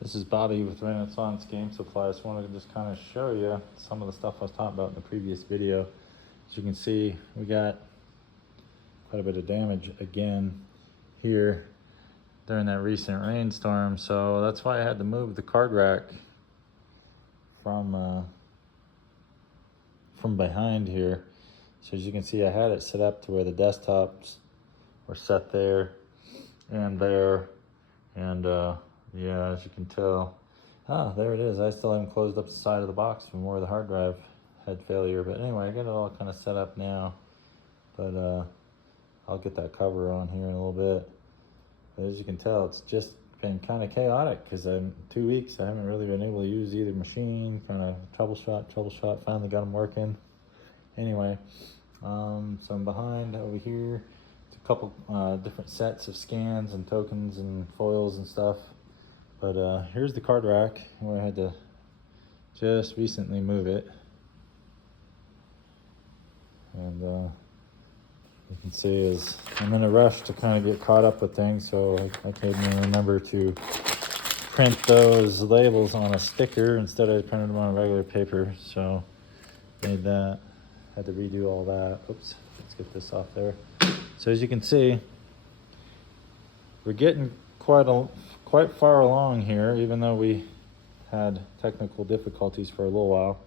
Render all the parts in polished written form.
This is Bobby with Renaissance Game Supply. I just wanted to just kind of show you some of the stuff I was talking about in the previous video. As you can see, we got quite a bit of damage again here during that recent rainstorm. So that's why I had to move the card rack from behind here. So as you can see, I had it set up to where the desktops were set there and there, and yeah, as you can tell, there it is. I still haven't closed up the side of the box from where the hard drive had failure. But anyway, I got it all kind of set up now. But I'll get that cover on here in a little bit. But as you can tell, it's just been kind of chaotic because in 2 weeks I haven't really been able to use either machine. Kind of troubleshot. Finally got them working. Anyway, so I'm behind over here. It's a couple different sets of scans and tokens and foils and stuff. But here's the card rack where I had to just recently move it. And you can see is I'm in a rush to kind of get caught up with things, so I couldn't remember to print those labels on a sticker instead of printing them on regular paper. So made that, had to redo all that. Oops, let's get this off there. So as you can see, we're getting quite far along here, even though we had technical difficulties for a little while.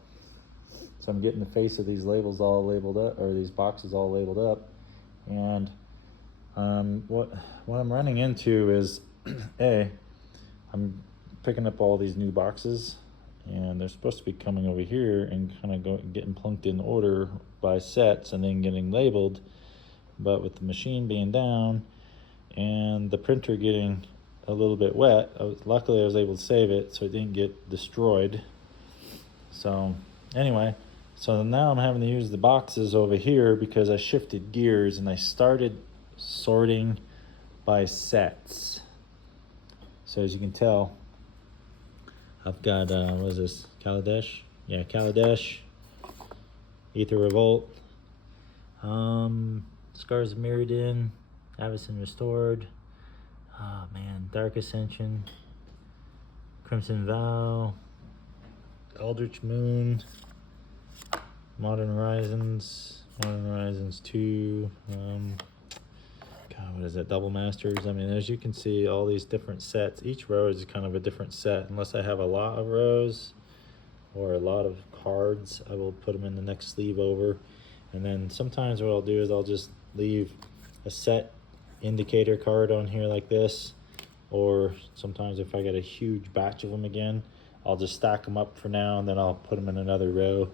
So I'm getting the face of these labels all labeled up, or these boxes all labeled up. And what I'm running into is, I'm picking up all these new boxes, and they're supposed to be coming over here and kind of getting plunked in order by sets and then getting labeled. But with the machine being down and the printer getting a little bit wet, luckily I was able to save it so it didn't get destroyed. So anyway, so now I'm having to use the boxes over here because I shifted gears and I started sorting by sets. So as you can tell, I've got what is this, Kaladesh? Yeah, Kaladesh, Aether Revolt, Scars of Mirrodin, Avacyn Restored, oh man, Dark Ascension, Crimson Vow, Eldritch Moon, Modern Horizons 2, God, what is that, Double Masters. I mean, as you can see, all these different sets. Each row is kind of a different set. Unless I have a lot of rows or a lot of cards, I will put them in the next sleeve over. And then sometimes what I'll do is I'll just leave a set indicator card on here like this, or sometimes if I get a huge batch of them again, I'll just stack them up for now and then I'll put them in another row.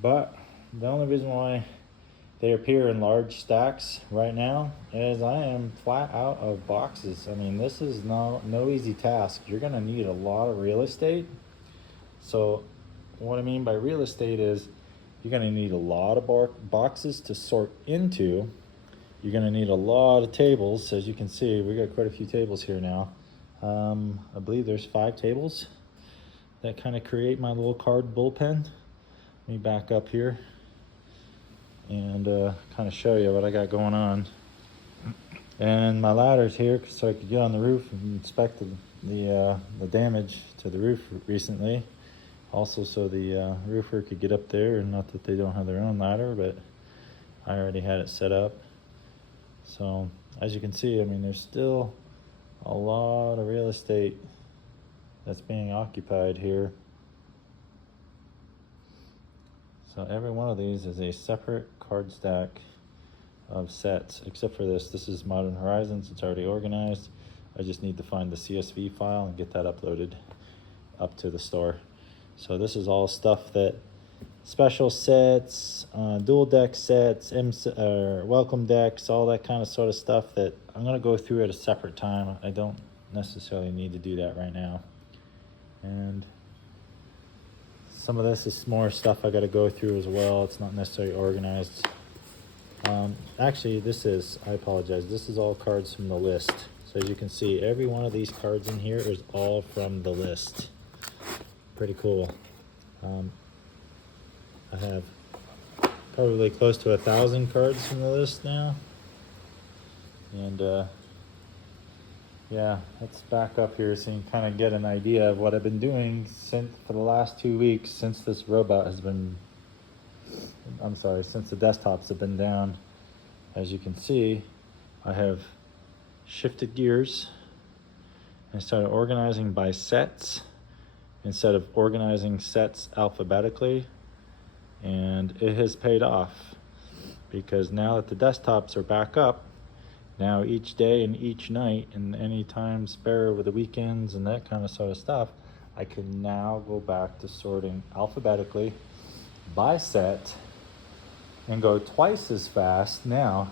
But the only reason why they appear in large stacks right now is I am flat out of boxes. I mean, this is no easy task. You're gonna need a lot of real estate. So what I mean by real estate is you're gonna need a lot of boxes to sort into. You're gonna need a lot of tables. As you can see, we got quite a few tables here now. I believe there's 5 tables that kind of create my little card bullpen. Let me back up here and kind of show you what I got going on. And my ladder's here so I could get on the roof and inspect the damage to the roof recently. Also, so the roofer could get up there, and not that they don't have their own ladder, but I already had it set up. So as you can see, I mean, there's still a lot of real estate that's being occupied here. So every one of these is a separate card stack of sets, except for this. This is Modern Horizons. It's already organized. I just need to find the CSV file and get that uploaded up to the store. So this is all stuff that special sets, dual deck sets, welcome decks, all that kind of sort of stuff that I'm going to go through at a separate time. I don't necessarily need to do that right now. And some of this is more stuff I got to go through as well. It's not necessarily organized. Actually, I apologize. This is all cards from the list. So as you can see, every one of these cards in here is all from the list. Pretty cool. I have probably close to 1,000 cards from the list now. And yeah, let's back up here so you can kind of get an idea of what I've been doing for the last 2 weeks since this robot has been, I'm sorry, since the desktops have been down. As you can see, I have shifted gears and started organizing by sets instead of organizing sets alphabetically, and it has paid off because now that the desktops are back up, now each day and each night and any time spare over the weekends and that kind of sort of stuff, I can now go back to sorting alphabetically by set and go twice as fast now,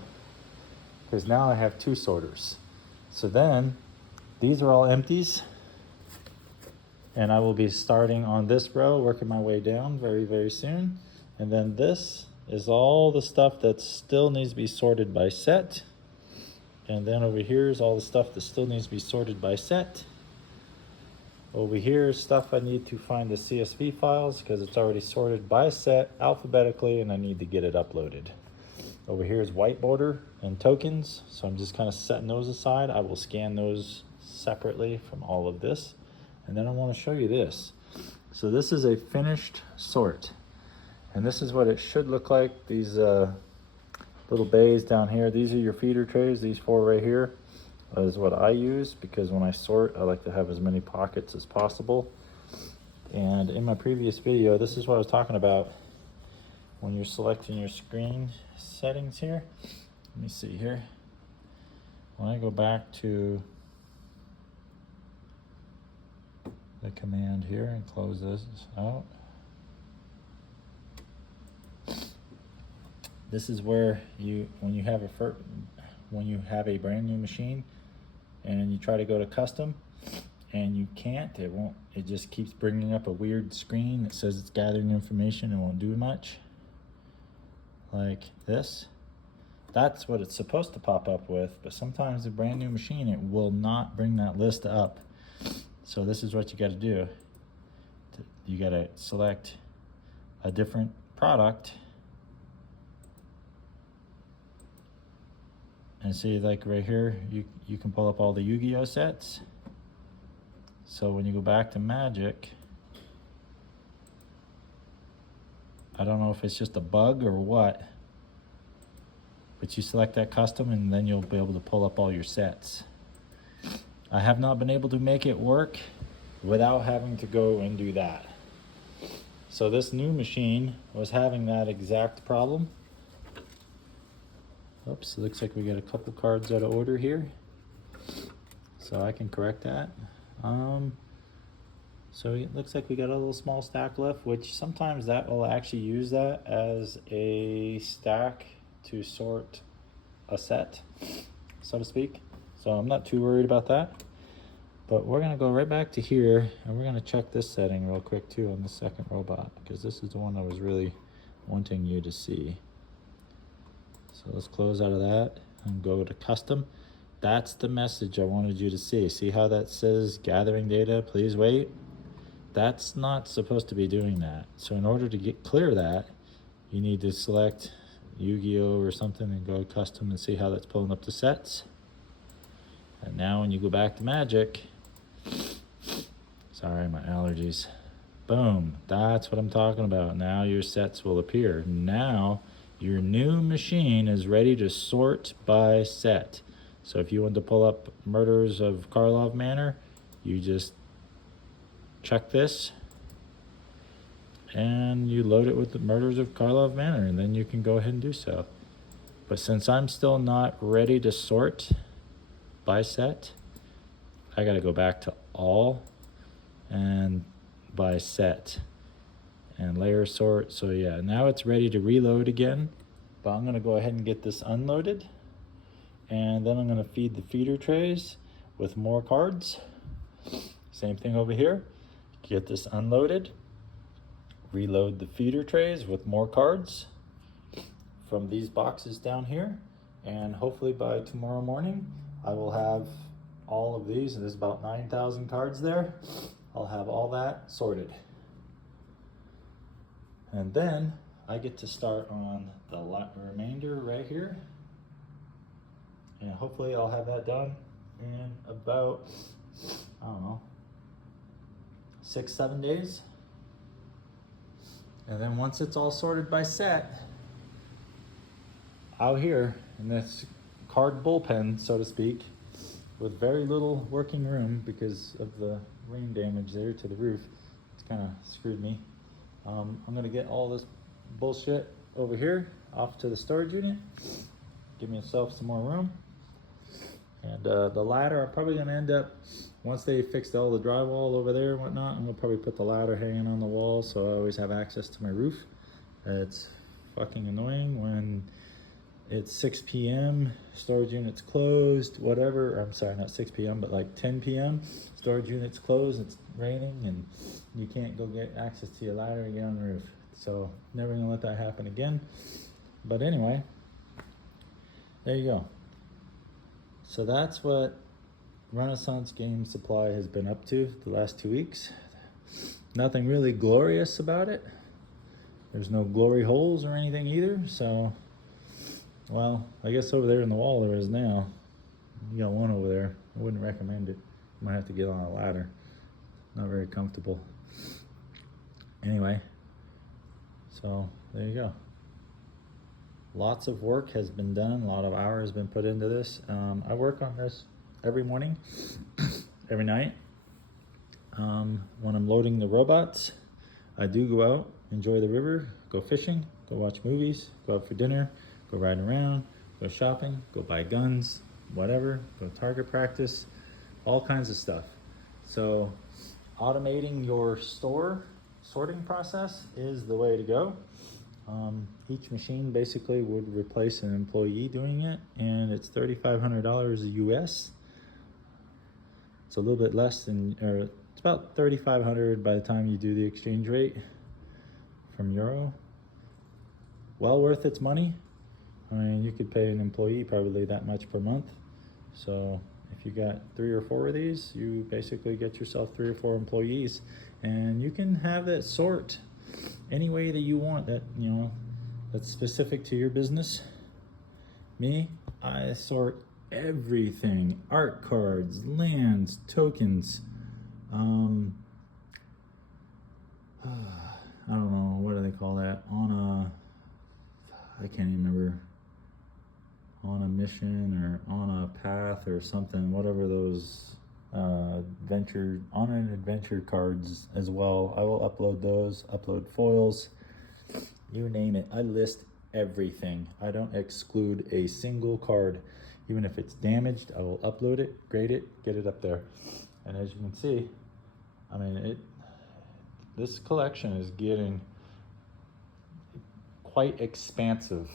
because now I have 2 sorters. So then these are all empties, and I will be starting on this row, working my way down very, very soon. And then this is all the stuff that still needs to be sorted by set. And then over here is all the stuff that still needs to be sorted by set. Over here is stuff I need to find the CSV files because it's already sorted by set alphabetically and I need to get it uploaded. Over here is whiteboarder and tokens, so I'm just kind of setting those aside. I will scan those separately from all of this. And then I want to show you this. So this is a finished sort. And this is what it should look like. These little bays down here, these are your feeder trays. These 4 right here is what I use because when I sort, I like to have as many pockets as possible. And in my previous video, this is what I was talking about when you're selecting your screen settings here. Let me see here. When I go back to the command here and close this out, this is where when you have a brand new machine and you try to go to custom and you can't, it just keeps bringing up a weird screen that says it's gathering information and won't do much, like this. That's what it's supposed to pop up with, but sometimes a brand new machine, it will not bring that list up. So this is what you got to do. You got to select a different product. And see, like right here, you can pull up all the Yu-Gi-Oh sets. So when you go back to Magic, I don't know if it's just a bug or what, but you select that custom and then you'll be able to pull up all your sets. I have not been able to make it work without having to go and do that. So this new machine was having that exact problem. Oops, looks like we got a couple cards out of order here. So I can correct that. So it looks like we got a little small stack left, which sometimes that will actually use that as a stack to sort a set, so to speak. So I'm not too worried about that. But we're gonna go right back to here and we're gonna check this setting real quick too on the second robot, because this is the one I was really wanting you to see. So let's close out of that and go to custom. That's the message I wanted you to see. See how that says gathering data, please wait? That's not supposed to be doing that. So in order to clear that, you need to select Yu-Gi-Oh or something and go custom and see how that's pulling up the sets. And now when you go back to Magic, sorry, my allergies. Boom, that's what I'm talking about. Now your sets will appear. Now your new machine is ready to sort by set. So if you want to pull up Murders of Karlov Manor, you just check this and you load it with the Murders of Karlov Manor, and then you can go ahead and do so. But since I'm still not ready to sort by set, I got to go back to all and by set and layer sort. So yeah, now it's ready to reload again, but I'm going to go ahead and get this unloaded, and then I'm going to feed the feeder trays with more cards. Same thing over here. Get this unloaded, reload the feeder trays with more cards from these boxes down here, and hopefully by tomorrow morning I will have all of these, and there's about 9,000 cards there. I'll have all that sorted. And then I get to start on the remainder right here. And hopefully I'll have that done in about, I don't know, 6-7 days. And then once it's all sorted by set, out here in this card bullpen, so to speak, with very little working room because of the rain damage there to the roof, it's kind of screwed me. I'm gonna get all this bullshit over here off to the storage unit, give myself some more room. And the ladder, I'm probably gonna end up, once they fixed all the drywall over there and whatnot, I'm gonna probably put the ladder hanging on the wall so I always have access to my roof. It's fucking annoying when it's 6 p.m., storage unit's closed, whatever. I'm sorry, not 6 p.m., but like 10 p.m., storage unit's closed, it's raining, and you can't go get access to your ladder and get on the roof. So, never gonna let that happen again. But anyway, there you go. So that's what Renaissance Game Supply has been up to the last 2 weeks. Nothing really glorious about it. There's no glory holes or anything either, so, well, I guess over there in the wall there is now. You got one over there. I wouldn't recommend it. You might have to get on a ladder. Not very comfortable. Anyway, so there you go. Lots of work has been done. A lot of hours been put into this. I work on this every morning, every night. When I'm loading the robots, I do go out, enjoy the river, go fishing, go watch movies, go out for dinner, go riding around, go shopping, go buy guns, whatever, go target practice, all kinds of stuff. So automating your store sorting process is the way to go. Each machine basically would replace an employee doing it, and it's $3,500 US. It's a little bit less than, or it's about 3,500 by the time you do the exchange rate from euro. Well worth its money. I mean, you could pay an employee probably that much per month. So if you got 3 or 4 of these, you basically get yourself 3 or 4 employees, and you can have that sort any way that you want, that, you know, that's specific to your business. Me, I sort everything: art cards, lands, tokens, I don't know, what do they call that, I can't even remember, on a mission or on a path or something, whatever those on an adventure cards as well. I will upload those, upload foils, you name it. I list everything. I don't exclude a single card. Even if it's damaged, I will upload it, grade it, get it up there. And as you can see, I mean, this collection is getting quite expansive.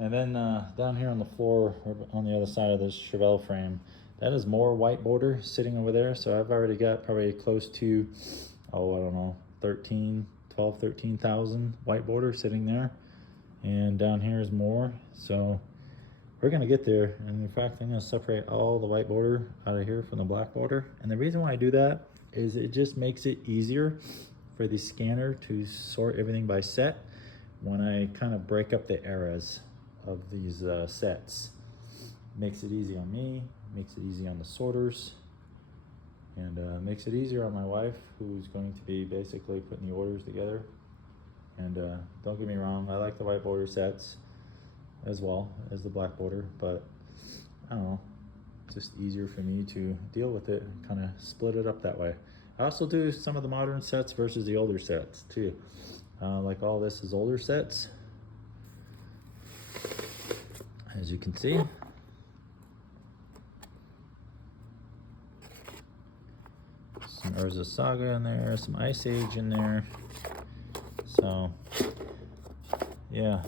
And then down here on the floor, on the other side of this Chevelle frame, that is more white border sitting over there. So I've already got probably close to, I don't know, 13,000 white border sitting there. And down here is more. So we're gonna get there. And in fact, I'm gonna separate all the white border out of here from the black border. And the reason why I do that is it just makes it easier for the scanner to sort everything by set when I kind of break up the eras of these sets. Makes it easy on me, makes it easy on the sorters, and makes it easier on my wife, who's going to be basically putting the orders together. And don't get me wrong, I like the white border sets as well as the black border, but I don't know, it's just easier for me to deal with it and kind of split it up that way. I also do some of the modern sets versus the older sets too. Like all this is older sets, as you can see. Some Urza Saga in there, some Ice Age in there. So yeah,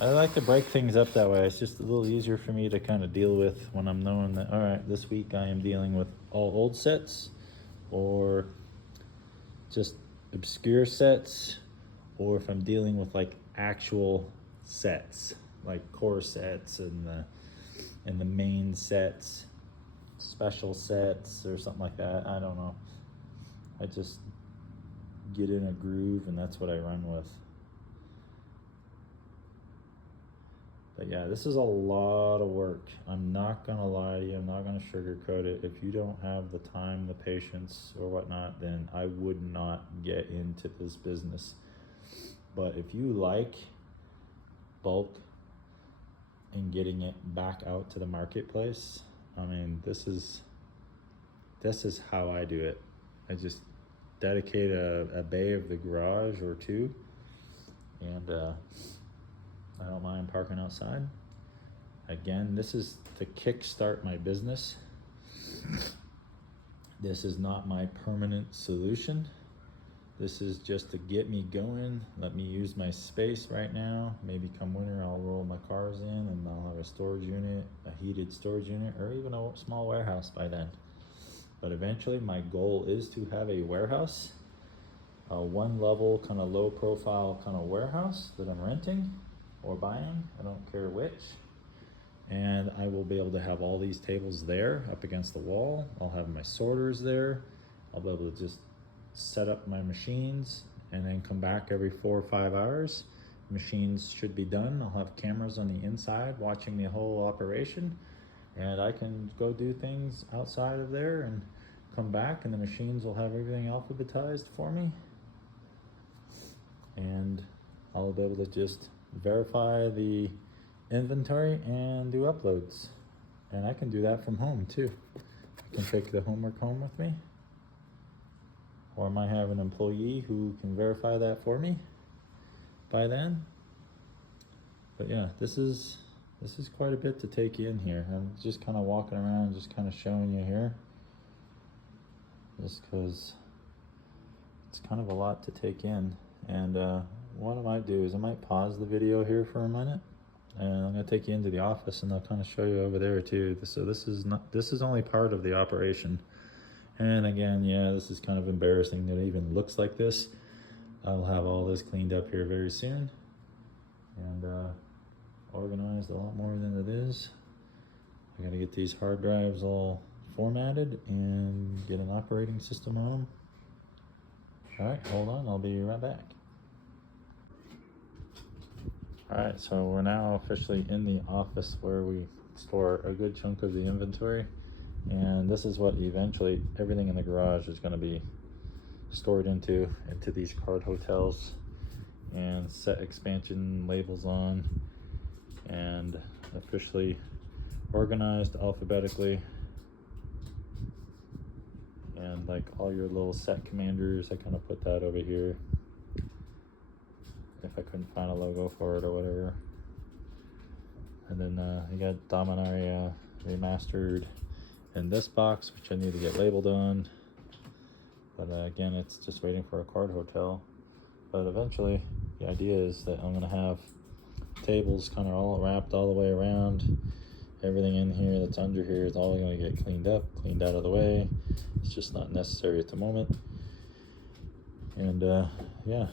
I like to break things up that way. It's just a little easier for me to kind of deal with when I'm knowing that, all right, this week I am dealing with all old sets, or just obscure sets, or if I'm dealing with like actual sets, like core sets and the main sets, special sets or something like that. I don't know. I just get in a groove and that's what I run with. But yeah, this is a lot of work. I'm not gonna lie to you, I'm not gonna sugarcoat it. If you don't have the time, the patience, or whatnot, then I would not get into this business. But if you like bulk and getting it back out to the marketplace, I mean, this is how I do it. I just dedicate a bay of the garage or two, and I don't mind parking outside. Again, this is to kickstart my business. This is not my permanent solution. This is just to get me going, let me use my space right now. Maybe come winter, I'll roll my cars in and I'll have a storage unit, a heated storage unit, or even a small warehouse by then. But eventually my goal is to have a warehouse, a one level, kind of low profile kind of warehouse that I'm renting or buying, I don't care which. And I will be able to have all these tables there up against the wall. I'll have my sorters there. I'll be able to just set up my machines and then come back every 4 or 5 hours. Machines should be done. I'll have cameras on the inside watching the whole operation, and I can go do things outside of there and come back, and the machines will have everything alphabetized for me, and I'll be able to just verify the inventory and do uploads. And I can do that from home too. I can take the homework home with me, or I might have an employee who can verify that for me by then. But yeah, this is quite a bit to take in here. I'm just kind of walking around, just kind of showing you here, just because it's kind of a lot to take in. And what I might do is I might pause the video here for a minute, and I'm gonna take you into the office and I'll kind of show you over there too. So this is only part of the operation. And again, yeah, this is kind of embarrassing that it even looks like this. I'll have all this cleaned up here very soon, and organized a lot more than it is. I gotta get these hard drives all formatted and get an operating system on them. All right, hold on, I'll be right back. All right, so we're now officially in the office where we store a good chunk of the inventory. And this is what eventually everything in the garage is going to be stored into these card hotels, and set expansion labels on, and officially organized alphabetically. And like all your little set commanders, I kind of put that over here if I couldn't find a logo for it or whatever. And then you got Dominaria Remastered in this box, which I need to get labeled on. But again, it's just waiting for a card hotel. But eventually, the idea is that I'm gonna have tables kind of all wrapped all the way around. Everything in here that's under here is all gonna get cleaned up, cleaned out of the way. It's just not necessary at the moment. And yeah,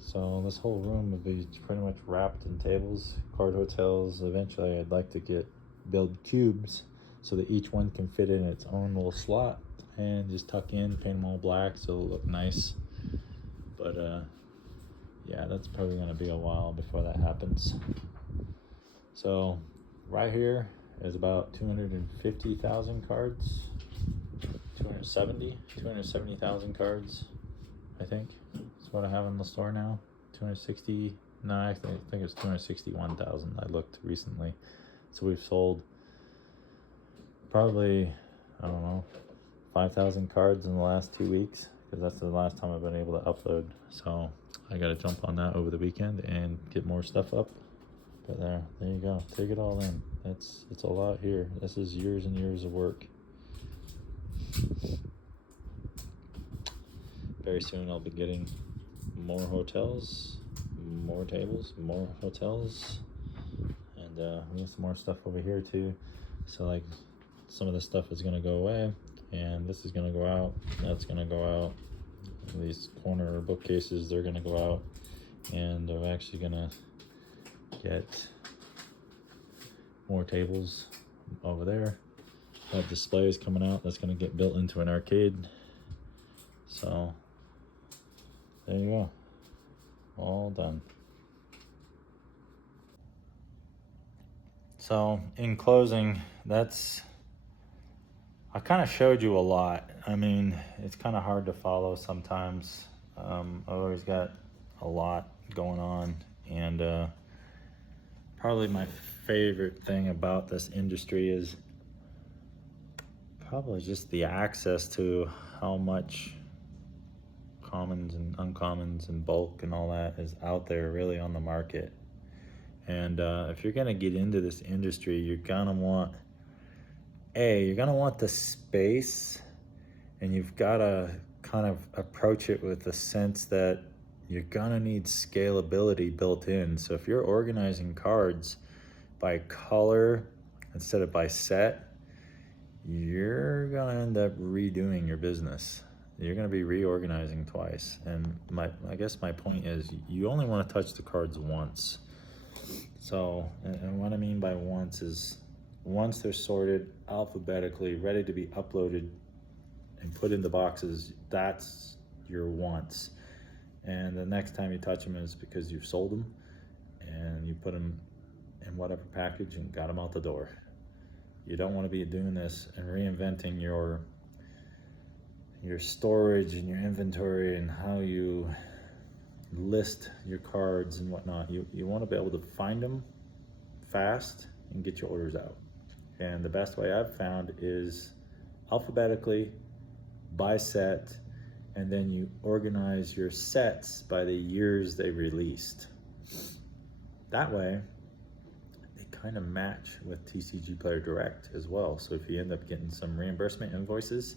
so this whole room will be pretty much wrapped in tables, card hotels. Eventually, I'd like to build cubes so that each one can fit in its own little slot, and just tuck in, paint them all black so it'll look nice. But yeah, that's probably gonna be a while before that happens. So right here is about 250,000 cards, 270,000 cards, I think. That's what I have in the store now. 260, no, I think it's 261,000. I looked recently. So we've sold probably, I don't know, 5,000 cards in the last 2 weeks, because that's the last time I've been able to upload. So I gotta jump on that over the weekend and get more stuff up. But there you go. Take it all in. It's a lot here. This is years and years of work. Very soon I'll be getting more hotels, more tables, more hotels, and we have some more stuff over here too. So like some of this stuff is gonna go away, and this is gonna go out, that's gonna go out. These corner bookcases, they're gonna go out, and I'm actually gonna get more tables over there. That display is coming out, that's gonna get built into an arcade. So there you go, all done. So in closing, I kind of showed you a lot. I mean, it's kind of hard to follow sometimes. I've always got a lot going on, and probably my favorite thing about this industry is probably just the access to how much commons and uncommons and bulk and all that is out there really on the market. And if you're gonna get into this industry, you're gonna want the space, and you've gotta kind of approach it with the sense that you're gonna need scalability built in. So if you're organizing cards by color instead of by set, you're gonna end up redoing your business. You're gonna be reorganizing twice. And I guess my point is, you only wanna touch the cards once. So, and what I mean by once is, once they're sorted alphabetically, ready to be uploaded and put into boxes, that's your once. And the next time you touch them is because you've sold them and you put them in whatever package and got them out the door. You don't want to be doing this and reinventing your storage and your inventory and how you list your cards and whatnot. You want to be able to find them fast and get your orders out. And the best way I've found is alphabetically by set, and then you organize your sets by the years they released. That way, they kind of match with TCG Player Direct as well. So if you end up getting some reimbursement invoices,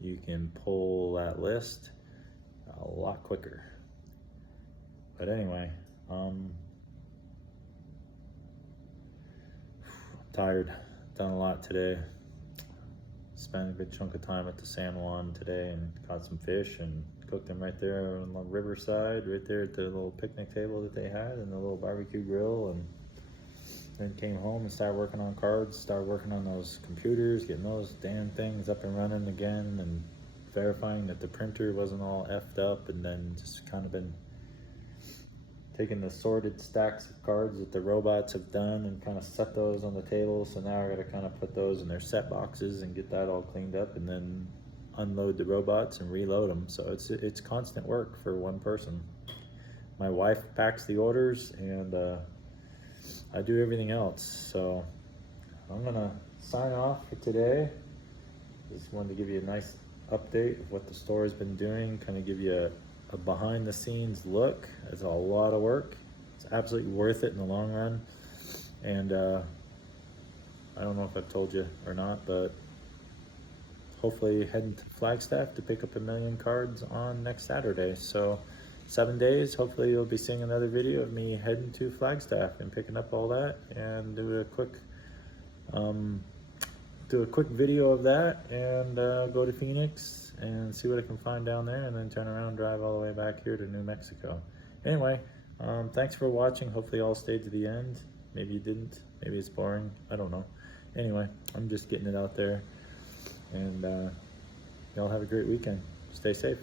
you can pull that list a lot quicker. But anyway, I'm tired. Done a lot today. Spent a good chunk of time at the San Juan today and caught some fish and cooked them right there on the riverside, right there at the little picnic table that they had and the little barbecue grill, and then came home and started working on cards, started working on those computers, getting those damn things up and running again, and verifying that the printer wasn't all effed up, and then just kind of been taking the sorted stacks of cards that the robots have done and kind of set those on the table. So now I got to kind of put those in their set boxes and get that all cleaned up, and then unload the robots and reload them. So it's constant work for one person. My wife packs the orders, and I do everything else. So I'm gonna sign off for today. Just wanted to give you a nice update of what the store has been doing, kind of give you a behind the scenes look. It's a lot of work. It's absolutely worth it in the long run. And I don't know if I've told you or not, but hopefully heading to Flagstaff to pick up 1 million cards on next Saturday. So 7 days, hopefully you'll be seeing another video of me heading to Flagstaff and picking up all that, and do a quick video of that, and go to Phoenix and see what I can find down there, and then turn around and drive all the way back here to New Mexico. Anyway, thanks for watching. Hopefully you all stayed to the end. Maybe you didn't. Maybe it's boring. I don't know. Anyway, I'm just getting it out there. And y'all have a great weekend. Stay safe.